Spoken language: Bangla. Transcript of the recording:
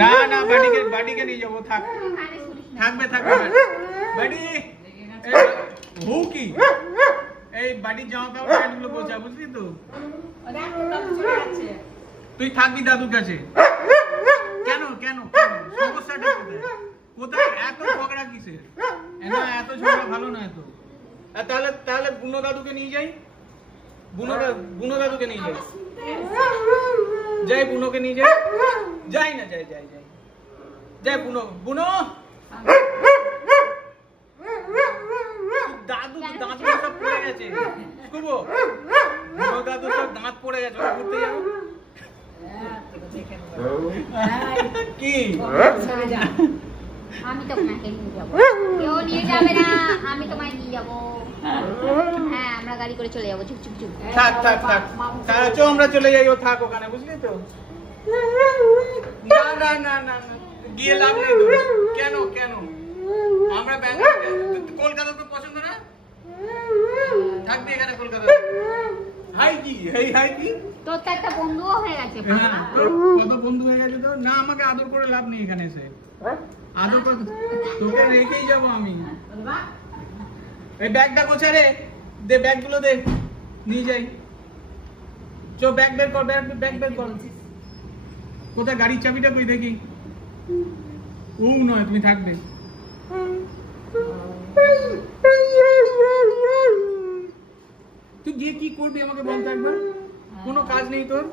না না বাড়িকে নিয়ে যাবো। থাকবে বাড়ি হু কি এই বাড়ির জামা কাপড় প্যান্টগুলো গোছা, বুঝলি তো? তুই থাকবি দাদুর কাছে। কেন সমস্যাটা কোথায় এত ঝগড়া কিসের? এত ঝগড়া ভালো না এত। তাহলে বুনো দাদুকে নিয়ে যাই, বুনো দাদুকে নিয়ে যাই। যাই বুনোকে নিয়ে যাই। যাই না যাই বুনো দাদু সব পড়ে গেছে। বুনো দাদু সব দাঁত পড়ে গেছে, ঘুরতে যাবো কি? আমি তোমাকে নিয়ে যাবো। কেউ নিয়ে যাবে না, আমি তোমায় নিয়ে যাবো। হ্যাঁ, আমরা গাড়ি করে চলে যাবো। চুপ থাক চো আমরা চলে যাই। ও থাক ওখানে, বুঝলি তো? না গিয়ে লাভ নেই তো। কেন আমরা কলকাতা তো পছন্দ না? থাকবি এখানে কলকাতা। হাই কি তোর তো একটা বন্ধুও হয়ে গেছে। কত বন্ধু হয়ে গেছে তো। না আমাকে আদর করে লাভ নেই এখানে এসে। আদর করে তোকে রেখেই যাবো আমি। এই ব্যাগটা গোছা রে, দে ব্যাগগুলো দে, নিয়ে যাই। চো ব্যাগ বের কর। কোথায় গাড়ির চাবিটা কই দেখি? ও নয়, তুমি থাকবে। তুই গিয়ে কি করবি আমাকে বলতে একবার? কোনো কাজ নেই তোর?